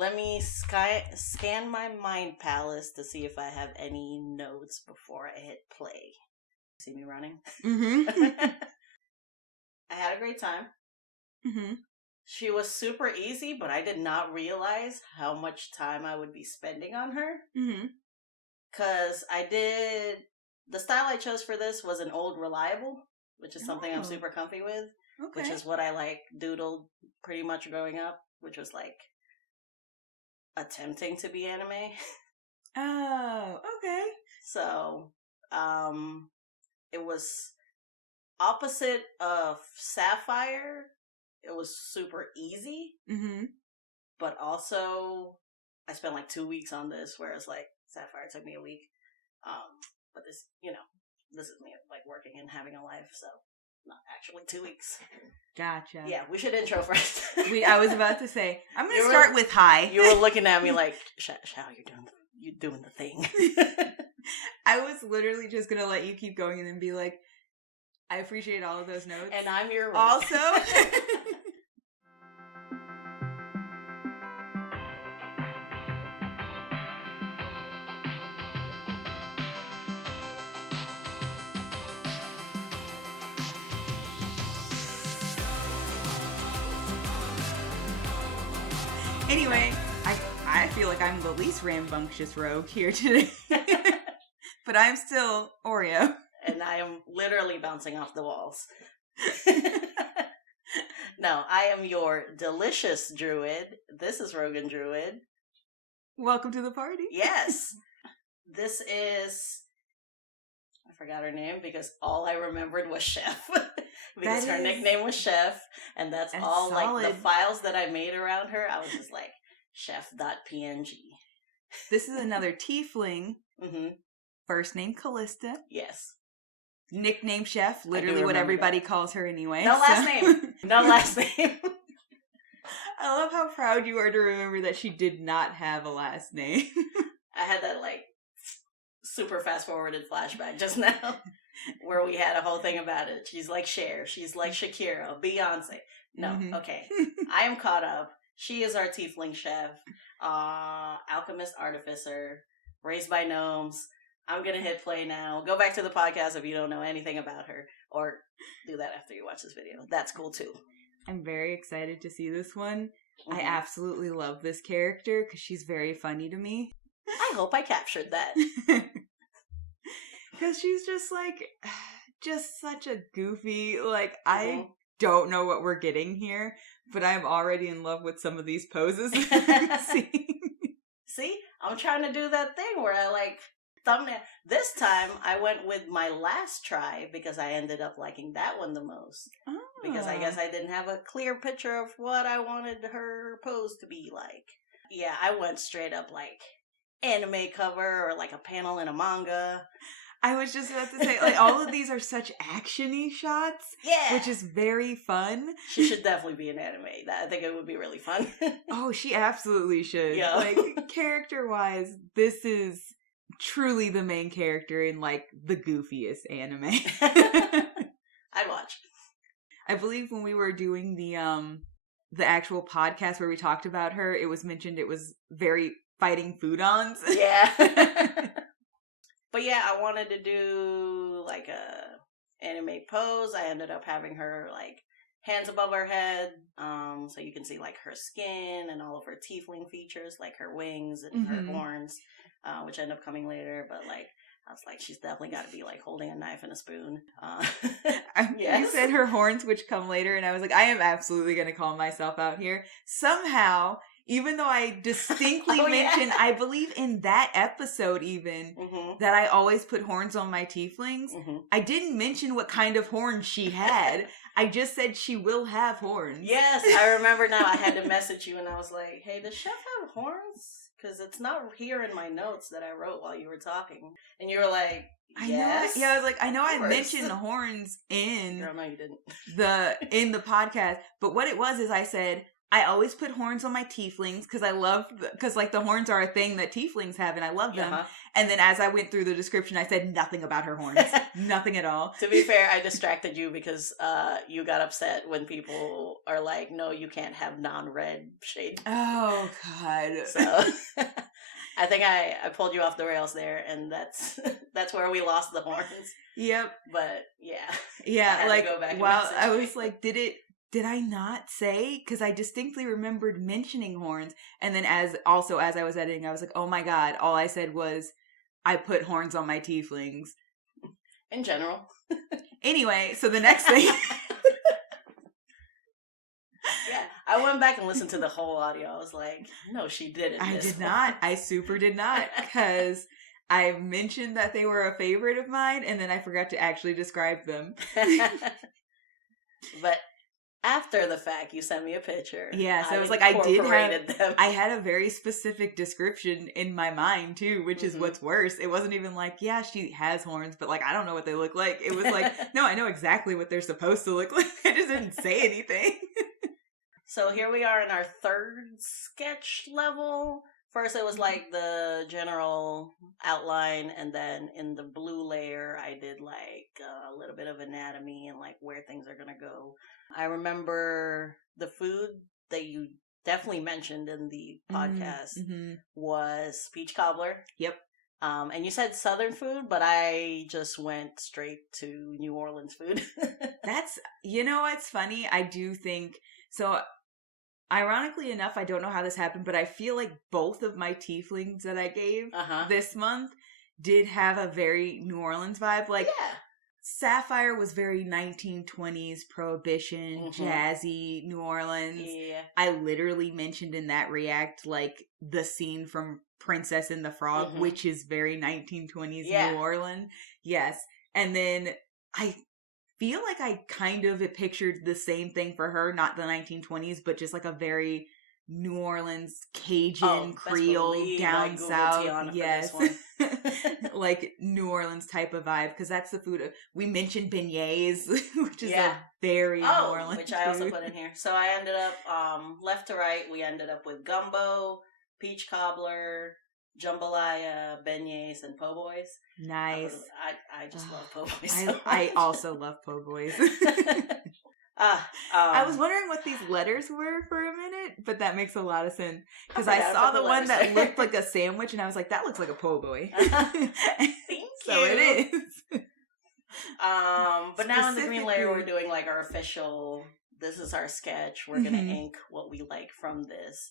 Let me scan my mind palace to see if I have any notes before I hit play. See me running? Mm-hmm. I had a great time. Mm-hmm. She was super easy, but I did not realize how much time I would be spending on her. Mm-hmm. Because the style I chose for this was an old reliable, which is something I'm super comfy with. Okay. Which is what I doodled pretty much growing up, which was attempting to be anime. Oh, okay. So, it was opposite of Sapphire. It was super easy. Mm-hmm. But also, I spent 2 weeks on this, whereas Sapphire took me a week. But this, this is me working and having a life, so not actually 2 weeks. Gotcha. Yeah, we should intro first. I was about to say, I'm going to start with hi. You were looking at me like, Shao, you're doing the thing. I was literally just going to let you keep going and then be like, I appreciate all of those notes. And I'm your also. Anyway, I feel like I'm the least rambunctious rogue here today. But I'm still Oreo. And I am literally bouncing off the walls. No, I am your delicious druid. This is Rogan Druid. Welcome to the party. Yes. This is... I forgot her name because all I remembered was Chef. Because her nickname was Chef. And that's all, solid. The files that I made around her, I was just chef.png. This is another tiefling. Mm-hmm. First name Kallista. Yes. Nickname Chef, literally what everybody calls her anyway. No last name. No last name. I love how proud you are to remember that she did not have a last name. I had that super fast forwarded flashback just now where we had a whole thing about it. She's like Cher. She's like Shakira. Beyonce. No. Mm-hmm. Okay. I am caught up. She is our tiefling chef. Alchemist artificer. Raised by gnomes. I'm going to hit play now. Go back to the podcast if you don't know anything about her. Or do that after you watch this video. That's cool too. I'm very excited to see this one. Mm-hmm. I absolutely love this character because she's very funny to me. I hope I captured that. Because she's just such a goofy, I don't know what we're getting here, but I'm already in love with some of these poses. See? I'm trying to do that thing where I thumbnail. This time I went with my last try because I ended up liking that one the most. Oh. Because I guess I didn't have a clear picture of what I wanted her pose to be like. Yeah, I went straight up anime cover or a panel in a manga. I was just about to say, all of these are such action-y shots. Yeah. Which is very fun. She should definitely be in anime. I think it would be really fun. Oh, she absolutely should. Yeah. Character-wise, this is truly the main character in, the goofiest anime. I'd watch. I believe when we were doing the actual podcast where we talked about her, it was mentioned it was very fighting foodons. Yeah. But yeah, I wanted to do a anime pose. I ended up having her hands above her head, so you can see her skin and all of her tiefling features, her wings and her horns, which end up coming later. But I was she's definitely got to be holding a knife and a spoon. Yes. You said her horns, which come later, and I was I am absolutely going to call myself out here. Somehow, even though I distinctly mentioned, I believe in that episode even, that I always put horns on my tieflings, I didn't mention what kind of horns she had. I just said she will have horns. Yes, I remember now. I had to message you and I was like, hey, does Chef have horns? Because it's not here in my notes that I wrote while you were talking. And you were like, yes. I was I know I mentioned horns in Girl, no, you didn't. in the podcast, but what it was is I said, I always put horns on my tieflings because like the horns are a thing that tieflings have and I love them. Uh-huh. And then as I went through the description, I said nothing about her horns. Nothing at all. To be fair, I distracted you because you got upset when people are like, no, you can't have non-red shade. Oh, God. So I think I pulled you off the rails there, and that's where we lost the horns. Yep. But yeah. Yeah, like, I was like, did I not say? Because I distinctly remembered mentioning horns. And then as I was editing, I was like, oh my God, all I said was, I put horns on my tieflings. In general. Anyway, so the next thing. Yeah, I went back and listened to the whole audio. I was like, no, she didn't. I did not. I super did not. Because I mentioned that they were a favorite of mine, and then I forgot to actually describe them. But after the fact, you sent me a picture. Yeah, so I was like, I had a very specific description in my mind, too, which is what's worse. It wasn't even like, yeah, she has horns, but like, I don't know what they look like. It was like, no, I know exactly what they're supposed to look like. I just didn't say anything. So here we are in our third sketch level. First, it was like the general outline, and then in the blue layer, I did like a little bit of anatomy and like where things are going to go. I remember the food that you definitely mentioned in the podcast was peach cobbler. Yep. And you said Southern food, but I just went straight to New Orleans food. You know what's funny? I do think, so ironically enough, I don't know how this happened, but I feel like both of my tieflings that I gave this month did have a very New Orleans vibe. Like, yeah. Sapphire was very 1920s Prohibition, jazzy New Orleans. Yeah. I literally mentioned in that react, like, the scene from Princess and the Frog, which is very 1920s New Orleans. Yes. And then I feel like I kind of pictured the same thing for her, not the 1920s, but just like a very New Orleans Cajun Creole down south. Yes. Like New Orleans type of vibe, because that's the food. We mentioned beignets, which is a very New Orleans which I also put in here. So I ended up, left to right, we ended up with gumbo, peach cobbler, jambalaya, beignets, and po' boys. Nice. I just love po' boys so much. I also love po' boys. I was wondering what these letters were for a minute, but that makes a lot of sense. Because I saw the one that looked like a sandwich, and I was like, that looks like a po' boy. Thank you. So it is. But now in the green layer, we're doing like our official, this is our sketch. We're going to ink what we like from this.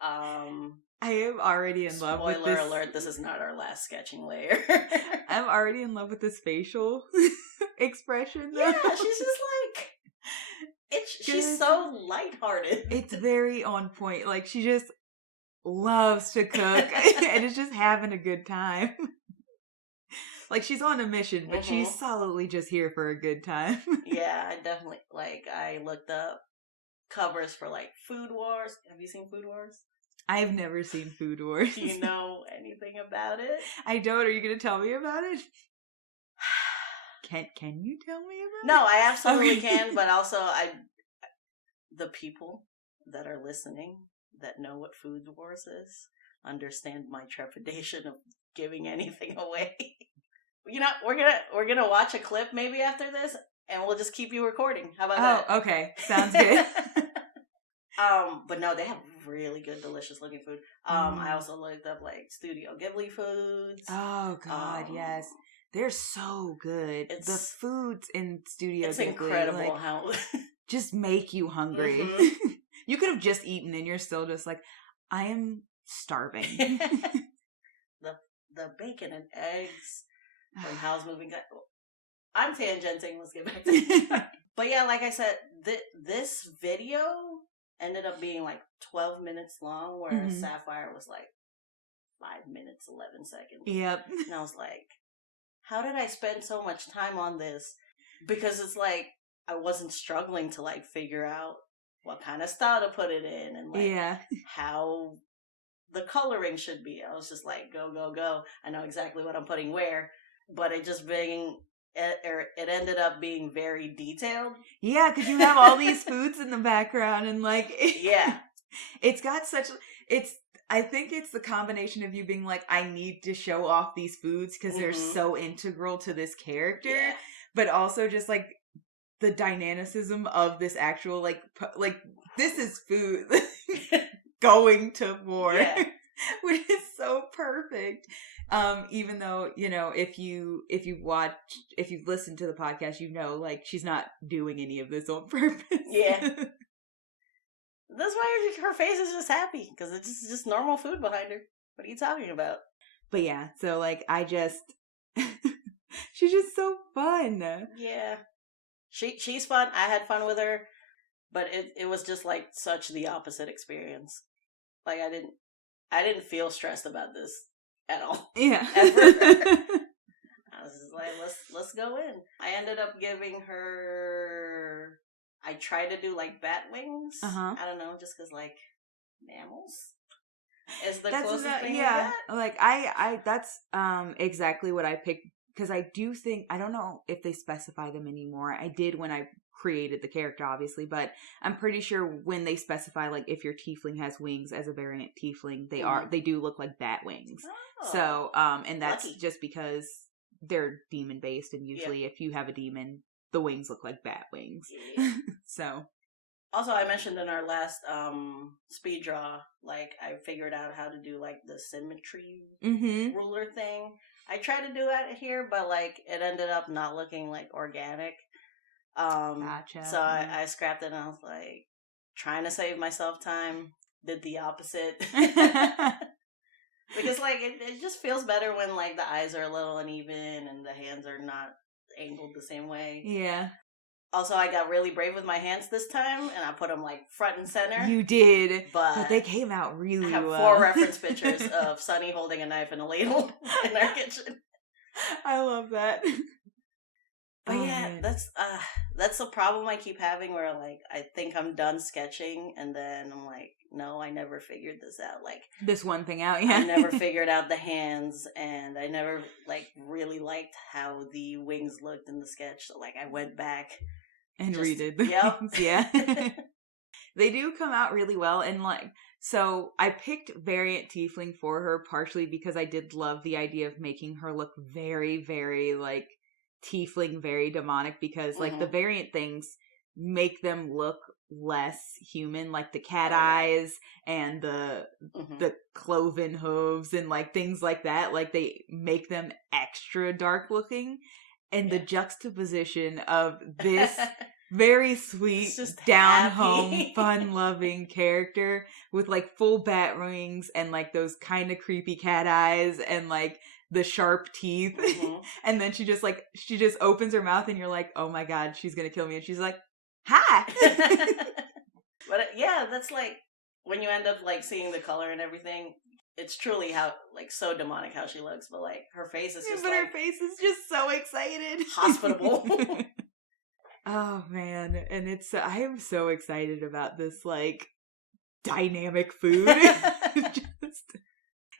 I am already in love with this. Spoiler alert, this is not our last sketching layer. I'm already in love with this facial expression, though. Yeah, she's just like, she's so lighthearted. It's very on point. Like, she just loves to cook and is just having a good time. Like, she's on a mission, but she's solidly just here for a good time. Yeah, I definitely, like, I looked up covers for, like, Food Wars. Have you seen Food Wars? I've never seen Food Wars. Do you know anything about it? I don't. Are you going to tell me about it? Can you tell me about it? No, I absolutely can, but also the people that are listening that know what Food Wars is understand my trepidation of giving anything away. You know, we're gonna watch a clip maybe after this, and we'll just keep you recording. How about that? Oh, okay. Sounds good. But no, they have really good, delicious looking food. I also looked up like Studio Ghibli foods. Oh God, yes. They're so good. The foods in Studio Ghibli. It's incredible like, how just make you hungry. You could have just eaten and you're still just like, I am starving. The bacon and eggs from Howl's Moving Guide. I'm tangenting. Let's get back to it. But yeah, like I said, this video ended up being like 12 minutes long, whereas Sapphire was like 5 minutes, 11 seconds. Yep. And I was like, how did I spend so much time on this? Because it's like, I wasn't struggling to like figure out what kind of style to put it in and like how the coloring should be. I was just like, go, go, go. I know exactly what I'm putting where. But it just being it ended up being very detailed. Yeah, because you have all these foods in the background and like... Yeah. It's got such... I think it's the combination of you being like, I need to show off these foods because they're so integral to this character, but also just like the dynamicism of this actual like this is food going to war, which is so perfect. Even though, you know, if you've listened to the podcast, you know, like she's not doing any of this on purpose. Yeah. That's why her face is just happy, because it's just normal food behind her. What are you talking about? But yeah, so like she's just so fun. Yeah. She's fun. I had fun with her, but it was just like such the opposite experience. Like I didn't feel stressed about this at all. Yeah. Ever. I was just like, let's go in. I ended up giving her... I tried to do like bat wings. I don't know, just because like mammals is the closest thing. Yeah, like I that's exactly what I picked, because I do think, I don't know if they specify them anymore. I did when I created the character, obviously, but I'm pretty sure when they specify like if your tiefling has wings as a variant tiefling, they do look like bat wings. Oh, so and that's lucky. Just because they're demon based, and usually if you have a demon, the wings look like bat wings. Yeah. So. Also, I mentioned in our last speed draw, like, I figured out how to do, like, the symmetry ruler thing. I tried to do it here, but, like, it ended up not looking, like, organic. Gotcha. So I scrapped it, and I was, like, trying to save myself time, did the opposite. Because, like, it just feels better when, like, the eyes are a little uneven and the hands are not angled the same way. Yeah. Also, I got really brave with my hands this time, and I put them, like, front and center. You did. But they came out really well. I have 4 reference pictures of Sunny holding a knife and a ladle in our kitchen. I love that. But yeah, that's the problem I keep having, where, like, I think I'm done sketching, and then I'm like, no, I never figured this out. Like, this one thing out, yeah. I never figured out the hands, and I never, like, really liked how the wings looked in the sketch. So, like, I went back and redid the wings, yeah. They do come out really well, and, like, so I picked variant tiefling for her partially because I did love the idea of making her look very, very, like, tiefling, very demonic, because like the variant things make them look less human, like the cat eyes and the cloven hooves and like things like that. Like they make them extra dark looking, and the juxtaposition of this very sweet, down home, fun loving character with like full bat wings and like those kind of creepy cat eyes and like the sharp teeth. And then she just opens her mouth and you're like, oh my god, she's gonna kill me. And she's like, hi. But yeah, that's like when you end up like seeing the color and everything, it's truly how like so demonic how she looks, but like her face is just her face is just so excited, hospitable. Oh man, and I am so excited about this like dynamic food.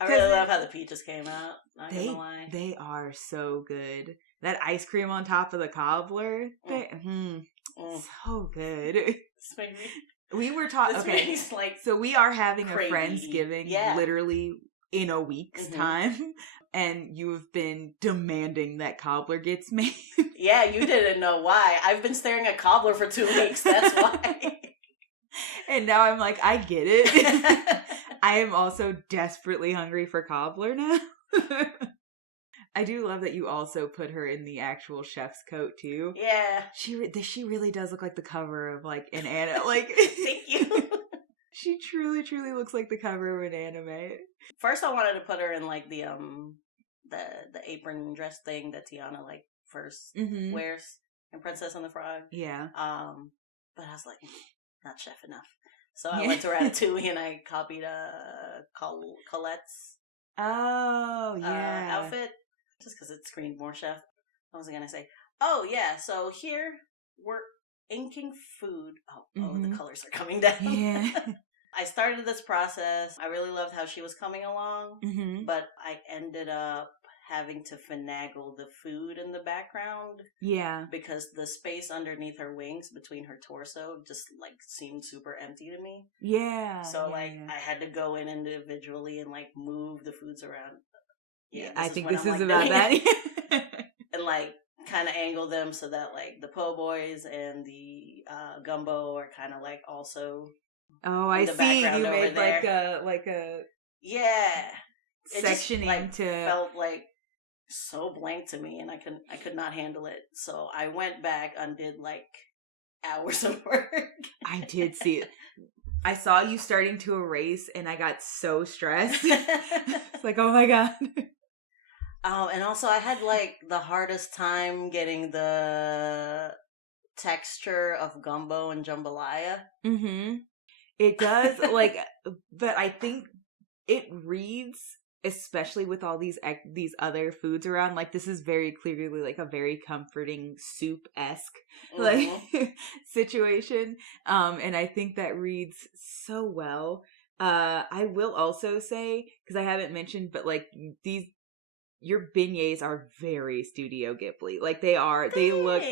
I really love how the peaches came out. Not gonna lie. They are so good. That ice cream on top of the cobbler, so good. We were talking. Okay, like so we are having a Friendsgiving literally in a week's time, and you have been demanding that cobbler gets made. Yeah, you didn't know why. I've been staring at cobbler for 2 weeks. That's why. And now I'm like, I get it. I am also desperately hungry for cobbler now. I do love that you also put her in the actual chef's coat too. Yeah, she really does look like the cover of like an anime. Like, thank you. She truly looks like the cover of an anime. First, I wanted to put her in like the apron dress thing that Tiana like first wears in Princess and the Frog. Yeah. But I was like, not chef enough. So I went to Ratatouille and I copied Colette's outfit. Just because it screamed more chef. What was I going to say? Oh, yeah. So here we're inking food. Oh, the colors are coming down. Yeah. I started this process. I really loved how she was coming along. But I ended up having to finagle the food in the background. Yeah. Because the space underneath her wings between her torso just like seemed super empty to me. Yeah. So I had to go in individually and like move the foods around. Yeah, I think this is about that. And like kind of angle them so that like the po' boys and the gumbo are kind of like also. Oh, I see. You made like a yeah sectioning to felt like so blank to me, and I could not handle it. So I went back, undid like hours of work. I did see it. I saw you starting to erase, and I got so stressed. It's like, oh my god. Oh, and also I had like the hardest time getting the texture of gumbo and jambalaya. Mm-hmm. It does, like, but I think it reads, especially with all these other foods around, like this is very clearly like a very comforting soup-esque like situation. And I think that reads so well. I will also say, because I haven't mentioned, but like your beignets are very Studio Ghibli. Like they are. Thanks. They look.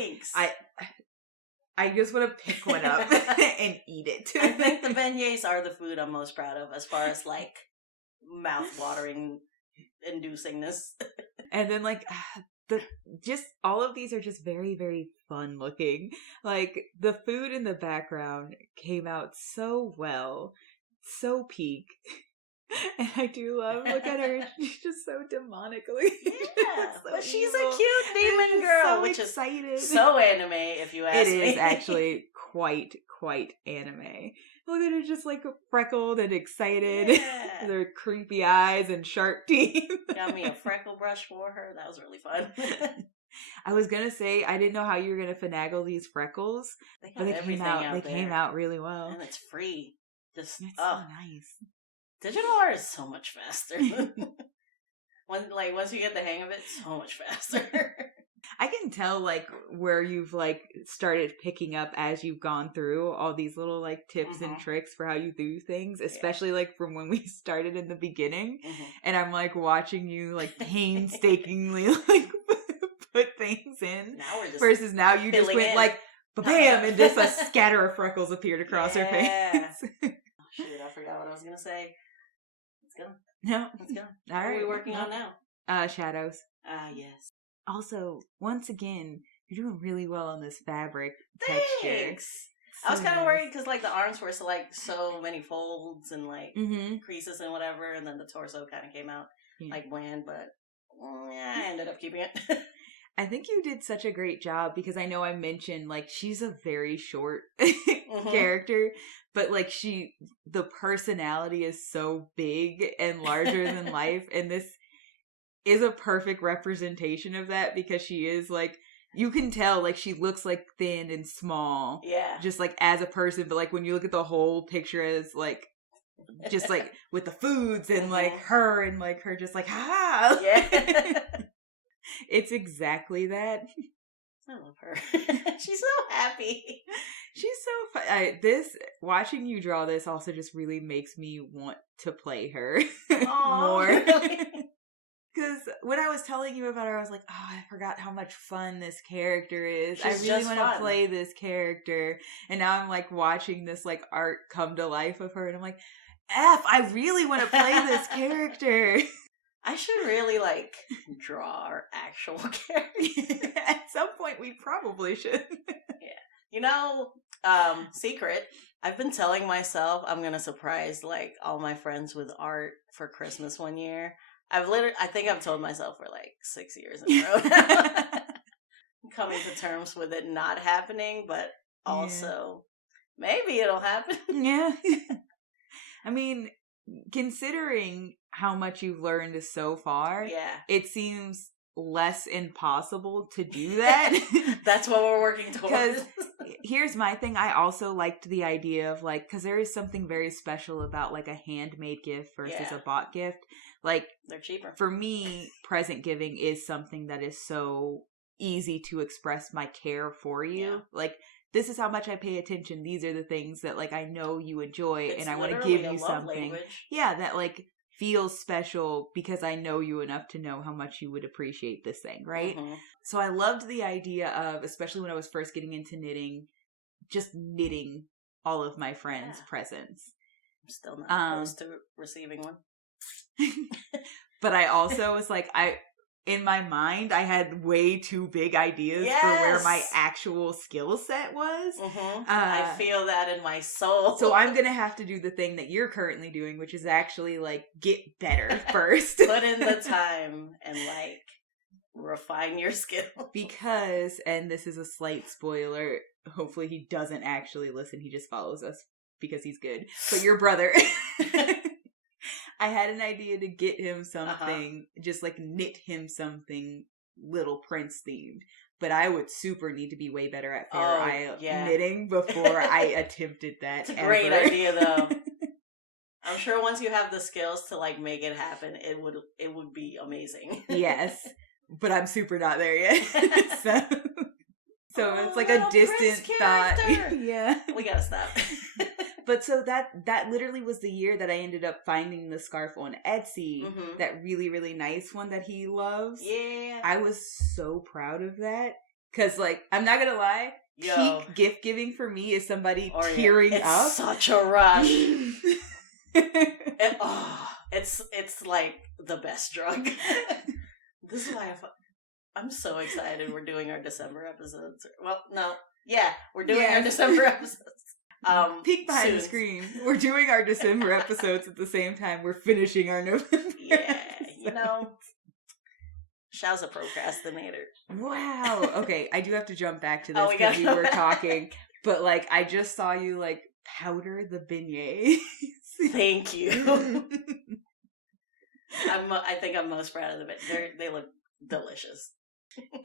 I just want to pick one up and eat it. I think the beignets are the food I'm most proud of as far as like mouth-watering inducingness. And then like just all of these are just very, very fun looking. Like the food in the background came out so well, so peak. And I do love, look at her, she's just so demonically. Yeah, so but she's evil. a cute demon girl, so which excited. Is so anime, if you ask me. It is actually quite anime. Look at her just like freckled and excited. Yeah. With her creepy eyes and sharp teeth. Got me a freckle brush for her. That was really fun. I was gonna say, I didn't know how you were gonna finagle these freckles. But they came out really well. And it's free. Just it's so nice. Digital art is so much faster. Once you get the hang of it, so much faster. I can tell like where you've like started picking up as you've gone through all these little like tips and tricks for how you do things, especially like from when we started in the beginning. And I'm like watching you like painstakingly like put things in. Versus now you just went like bam, and just a scatter of freckles appeared across her face. Shoot, I forgot what I was gonna say. Let's go. No. Let's go. All right. What are we working on now? Shadows. Yes. Also, once again, you're doing really well on this fabric texture. Thanks. I was kind of worried because like the arms were so many folds and like creases and whatever, and then the torso kind of came out like bland, but I ended up keeping it. I think you did such a great job because I know I mentioned like she's a very short character, but like the personality is so big and larger than life, and this is a perfect representation of that because she is like, you can tell like she looks like thin and small, just like as a person, but like when you look at the whole picture as like just like with the foods and like her and like her just like it's exactly that. I love her. She's so happy. She's so fun. Watching you draw this also just really makes me want to play her more. Because when I was telling you about her, I was like, oh, I forgot how much fun this character is. I really want to play this character. And now I'm like watching this like art come to life of her. And I'm like, I really want to play this character. I should really like draw our actual character. At some point we probably should. You know, secret. I've been telling myself I'm going to surprise like all my friends with art for Christmas one year. I think I've told myself for like 6 years in a row now. Coming to terms with it not happening, but also maybe it'll happen. Yeah. I mean, considering how much you've learned so far, it seems less impossible to do that. That's what we're working towards. Because here's my thing. I also liked the idea of like, because there is something very special about like a handmade gift versus a bought gift. Like, they're cheaper. For me, present giving is something that is so easy to express my care for you. Yeah. Like, this is how much I pay attention. These are the things that like I know you enjoy, and I want to give you something. Language. Yeah, that like feels special because I know you enough to know how much you would appreciate this thing, right? Mm-hmm. So I loved the idea of, especially when I was first getting into knitting, just knitting all of my friends' presents. I'm still not opposed to receiving one. But I also was like, in my mind, I had way too big ideas for where my actual skill set was. Mm-hmm. I feel that in my soul. So I'm going to have to do the thing that you're currently doing, which is actually, like, get better first. Put in the time and, like, refine your skill. Because, and this is a slight spoiler, hopefully he doesn't actually listen, he just follows us because he's good. But your brother... I had an idea to get him something, just like knit him something Little Prince themed. But I would super need to be way better at Fair Isle knitting before I attempted that. It's a great idea, though. I'm sure once you have the skills to like make it happen, it would be amazing. Yes, but I'm super not there yet. So it's like a distant thought. Yeah, we gotta stop. But so that literally was the year that I ended up finding the scarf on Etsy. Mm-hmm. That really, really nice one that he loves. Yeah. I was so proud of that. Because, like, I'm not going to lie. Peak gift giving for me is somebody tearing up. It's such a rush. It's like the best drug. This is why I'm so excited we're doing our December episodes. Well, no. Yeah, we're doing our December episodes. Peek behind the screen. We're doing our December episodes at the same time we're finishing our November episodes. Xiao's a procrastinator. Wow. Okay, I do have to jump back to this because we were talking. But, like, I just saw you, like, powder the beignets. Thank you. I think I'm most proud of them. They look delicious.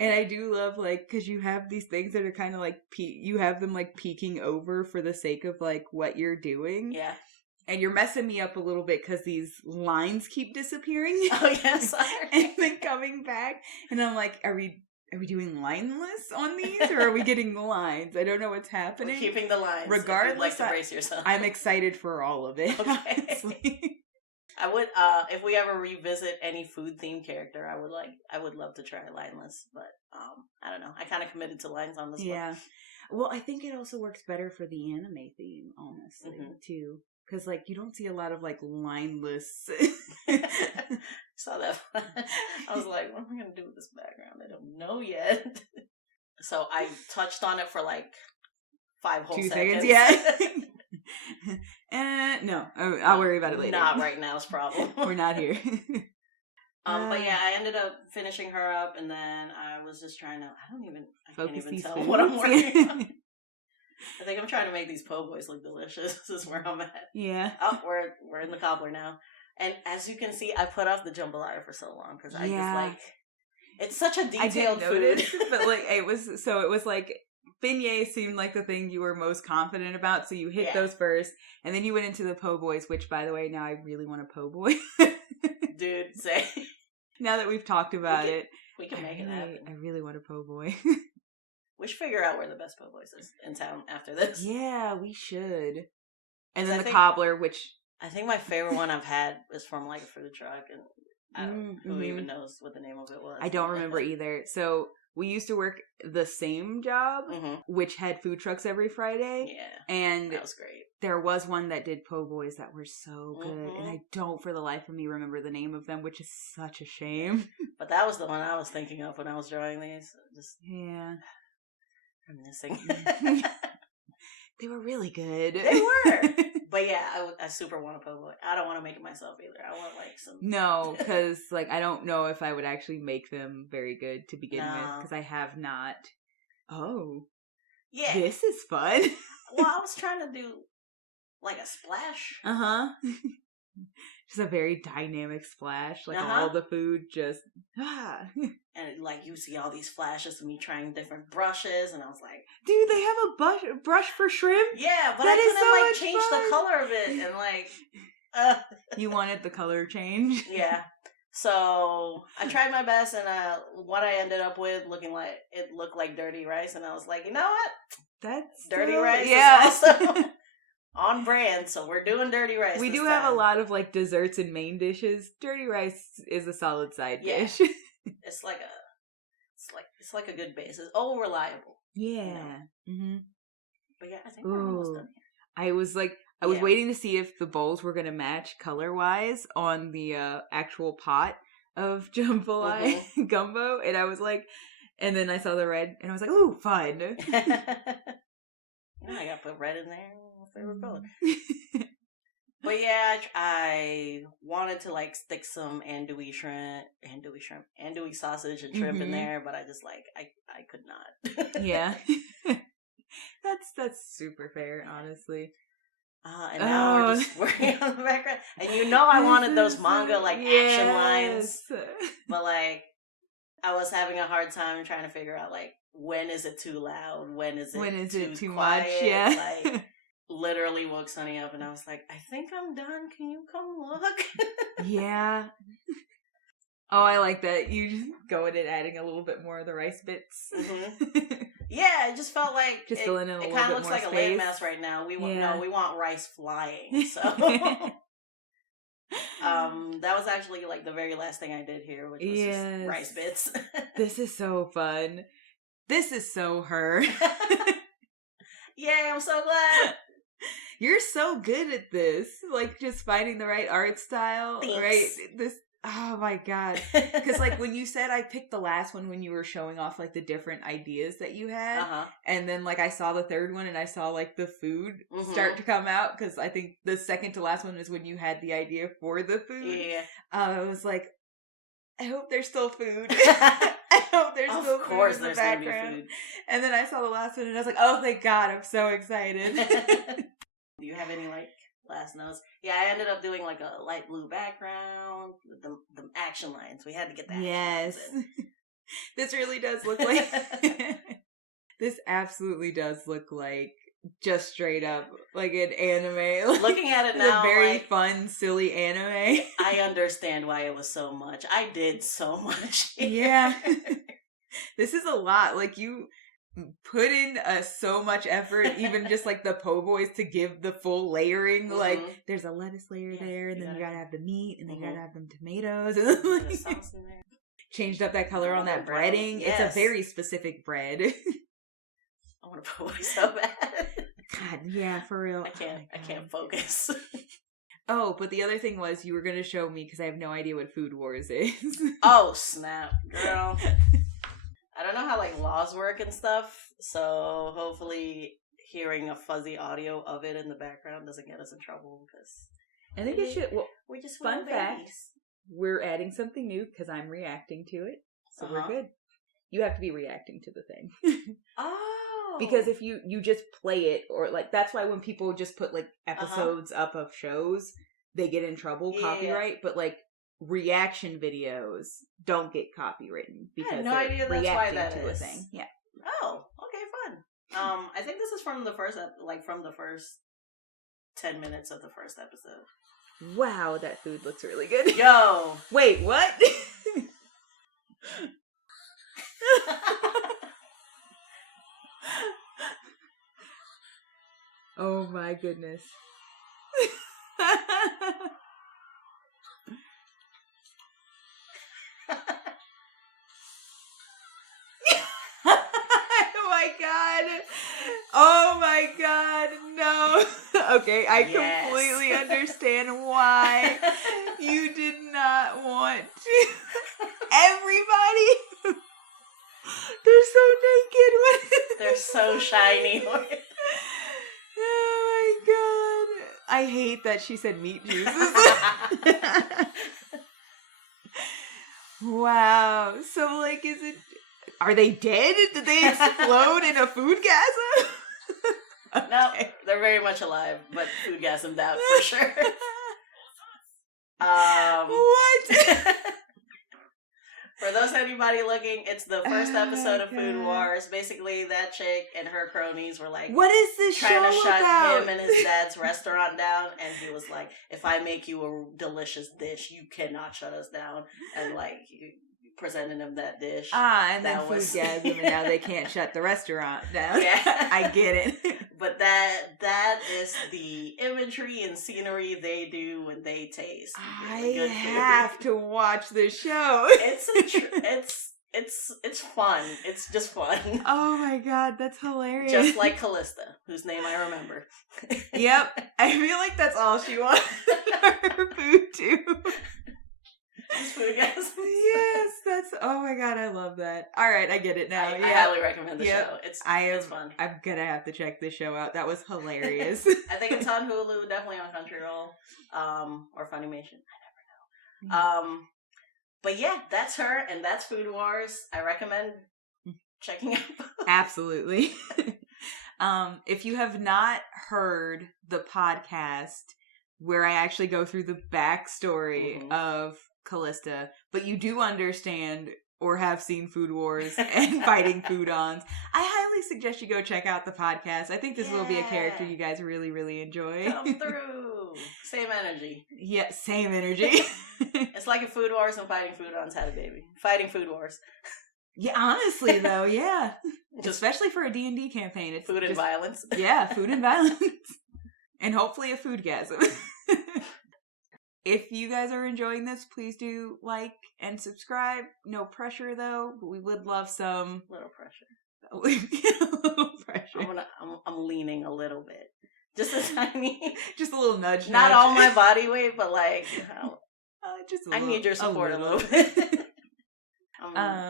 And I do love, like, because you have these things that are kind of like, you have them, like, peeking over for the sake of, like, what you're doing. Yeah. And you're messing me up a little bit because these lines keep disappearing. Oh, yeah, sorry. And then coming back. And I'm like, are we doing lineless on these? Or are we getting the lines? I don't know what's happening. We're keeping the lines. Regardless, if you'd like to brace yourself. I'm excited for all of it. Okay. Honestly. I would, if we ever revisit any food themed character, I would love to try lineless, but, I don't know. I kind of committed to lines on this one. Yeah. Well, I think it also works better for the anime theme, honestly, too. Because, like, you don't see a lot of, like, lineless. Saw that. I was like, what am I going to do with this background? I don't know yet. So I touched on it for, like, 5 whole seconds. Yeah. No, I'll worry about it later. Not right now's problem. We're not here. But yeah, I ended up finishing her up, and then I was just trying to. I can't even tell foods. What I'm working on. I think I'm trying to make these po' boys look delicious. This is where I'm at. Yeah. Oh, we're in the cobbler now, and as you can see, I put off the jambalaya for so long because I just like. It's such a detailed food, but like it was like. Beignets seemed like the thing you were most confident about, so you hit those first, and then you went into the po' boys, which, by the way, now I really want a po' boy. Dude, say. Now that we've talked about it. We can make it happen. I really want a po' boy. We should figure out where the best po' boys is in town after this. Yeah, we should. And then the cobbler, which... I think my favorite one I've had is from, like, a food truck, and I don't who even knows what the name of it was. I don't remember either. So... We used to work the same job, which had food trucks every Friday. Yeah, and that was great. There was one that did po' boys that were so good, and I don't for the life of me remember the name of them, which is such a shame. But that was the one I was thinking of when I was drawing these. I'm missing. They were really good. They were. But yeah, I super want a po' boy. I don't want to make it myself either. I want like some. No, because like I don't know if I would actually make them very good to begin with because I have not. Oh, yeah, this is fun. Well, I was trying to do like a splash. Just a very dynamic splash, like all the food just and like you see all these flashes of me trying different brushes, and I was like, dude, they have a brush for shrimp. Yeah, but I couldn't change the color of it, and like, you wanted the color change. Yeah, so I tried my best, and what I ended up with looked like dirty rice, and I was like, you know what? That's dirty rice. Yeah. Is On brand, so we're doing dirty rice. We do have a lot of like desserts and main dishes. Dirty rice is a solid side dish. It's like a good basis. Oh, reliable. Yeah. You know? Mm-hmm. But yeah, I think we're almost done here. I was waiting to see if the bowls were gonna match color wise on the actual pot of jambalaya gumbo, and I was like, and then I saw the red, and I was like, ooh, fun. I gotta put red in there. My favorite color. But yeah, I wanted to like stick some andouille sausage and shrimp in there, but I just I could not. Yeah. That's super fair, honestly. And now we're just working on the background. And I wanted those manga action lines. But I was having a hard time trying to figure out when is it too loud? When is it too quiet? Much? Yeah. Literally woke Sunny up and I was like, I think I'm done. Can you come look? Yeah. Oh, I like that. You just go in and adding a little bit more of the rice bits. Yeah, it just felt like just filling in a little bit more. It kind of looks like space. A late mess right now. We want rice flying. So that was actually the very last thing I did here, which was just rice bits. This is so fun. This is so her. Yay, I'm so glad. You're so good at this. Just finding the right art style. Thanks. Right? Oh my god. Because when you said I picked the last one when you were showing off the different ideas that you had. And then I saw the third one and I saw the food start to come out. Because I think the second to last one is when you had the idea for the food. Yeah. I was like, I hope there's still food. I hope there's still food in the background. Food. And then I saw the last one and I was like, oh thank God, I'm so excited. Do you have any last notes? Yeah, I ended up doing a light blue background with the action lines. We had to get the action lines in. This really does look like this absolutely does look like just straight up an anime. Looking at it now, a very fun, silly anime. I understand why it was so much. I did so much. Yeah. This is a lot. You put in so much effort, even just the po' boys to give the full layering. There's a lettuce layer there, and then you gotta have the meat, and then you gotta have them tomatoes. And sauce in there. Changed up that color on that breading. Yes. It's a very specific bread. I want to po' boy so bad. God, yeah, for real. I can't focus. Oh, but the other thing was you were gonna show me because I have no idea what Food Wars is. Oh snap, girl. I don't know how laws work and stuff, so hopefully hearing a fuzzy audio of it in the background doesn't get us in trouble because I think it should. Well, we just fun fact: we're adding something new because I'm reacting to it, so we're good. You have to be reacting to the thing. Oh, because if you just play it or that's why when people just put episodes up of shows, they get in trouble copyright, but reaction videos don't get copywritten because I had no idea that's why that to is. A thing. Yeah. Oh, okay, fun. I think this is from the first from the first 10 minutes of the first episode. Wow, that food looks really good. Yo, wait, what? Oh my goodness. Oh my god, no. Okay, I completely understand why you did not want to. Everybody, they're so naked. They're so shiny. Oh my god. I hate that she said meat juices. Wow. So are they dead? Did they explode in a foodgasm? Okay. No, they're very much alive, but foodgasmed out for sure. What? For those anybody looking, it's the first episode of Food Wars. Basically, that chick and her cronies were what is this trying show to shut about? him and his dad's restaurant down, and he was like, if I make you a delicious dish, you cannot shut us down. And presenting him that dish. And then foodgasm, and now they can't shut the restaurant down. Yeah. I get it. But that is the imagery and scenery they do when they taste. I have to watch this show. It's fun. It's just fun. Oh my god, that's hilarious. Just like Kallista, whose name I remember. Yep. I feel like that's all she wants. Her food too. Just food, yes. Yes, that's, oh my god, I love that. Alright, I get it now. I highly recommend the show. It's fun. I'm gonna have to check this show out. That was hilarious. I think it's on Hulu, definitely on Crunchyroll, or Funimation. I never know. But yeah, that's her, and that's Food Wars. I recommend checking out. Absolutely. If you have not heard the podcast where I actually go through the backstory of Kallista, but you do understand or have seen Food Wars and Fighting Food-Ons, I highly suggest you go check out the podcast. I think this will be a character you guys really, really enjoy. Come through. Same energy. Yeah, same energy. It's like if Food Wars and Fighting Food-Ons had a baby. Fighting Food Wars. Yeah, honestly though, yeah. Especially for a D&D campaign. It's food and violence. Yeah, food and violence. And hopefully a foodgasm. If you guys are enjoying this, please do like and subscribe. No pressure though, but we would love some. Little pressure. A little pressure. I'm leaning a little bit. Just a tiny. Just a little nudge. Not all my body weight, but like, just a I little, need your support a little bit.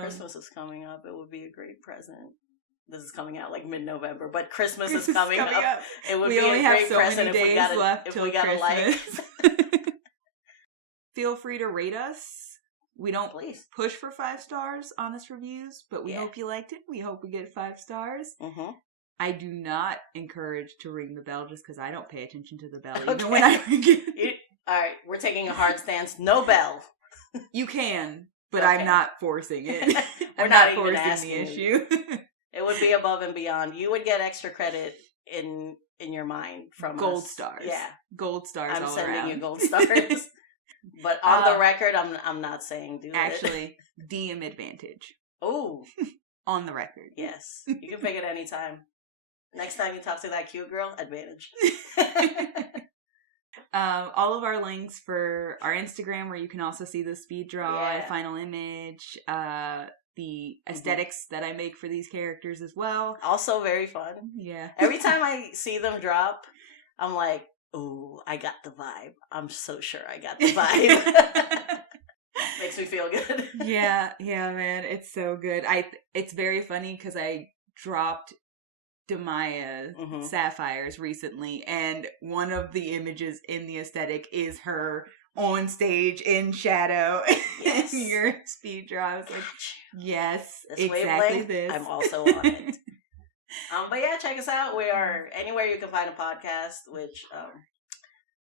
Christmas is coming up. It would be a great present. This is coming out like mid-November, but Christmas is coming up. It would be a great present if we got a like. Feel free to rate us. We don't push for 5 stars, honest reviews, but we hope you liked it. We hope we get 5 stars. Mm-hmm. I do not encourage to ring the bell just because I don't pay attention to the bell even when I ring it. All right, we're taking a hard stance. No bell. You can, but I'm not forcing it. I'm not forcing the issue. It would be above and beyond. You would get extra credit in your mind from gold us. Stars. Yeah, gold stars. I'm all sending around. you gold stars. But on the record, I'm not saying do it. Actually, DM advantage. Oh, on the record. Yes, you can pick it anytime. Next time you talk to that cute girl, advantage. All of our links for our Instagram, where you can also see the speed draw, final image, the aesthetics that I make for these characters as well. Also very fun. Yeah. Every time I see them drop, I'm like, ooh, I got the vibe. I'm so sure I got the vibe. Makes me feel good. Yeah, man. It's so good. It's very funny because I dropped Demaya sapphires recently, and one of the images in the aesthetic is her on stage in shadow in your speed draw. I was like, yes, this exactly this. I'm also on it. But yeah, check us out. We are anywhere you can find a podcast, which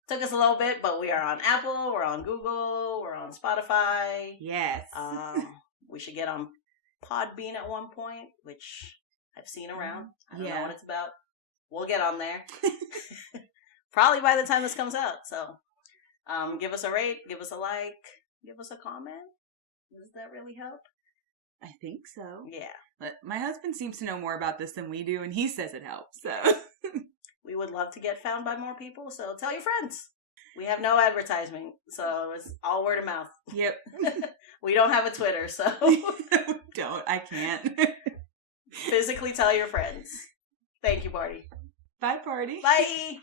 took us a little bit, but we are on Apple, we're on Google, we're on Spotify. Yes. We should get on Podbean at one point, which I've seen around. I don't know what it's about. We'll get on there. Probably by the time this comes out. So give us a rate, give us a like, give us a comment. Does that really help? I think so. Yeah. But my husband seems to know more about this than we do, and he says it helps. So we would love to get found by more people, so tell your friends. We have no advertisement, so it's all word of mouth. Yep. We don't have a Twitter, so don't. I can't. Physically tell your friends. Thank you, Party. Bye, Party. Bye.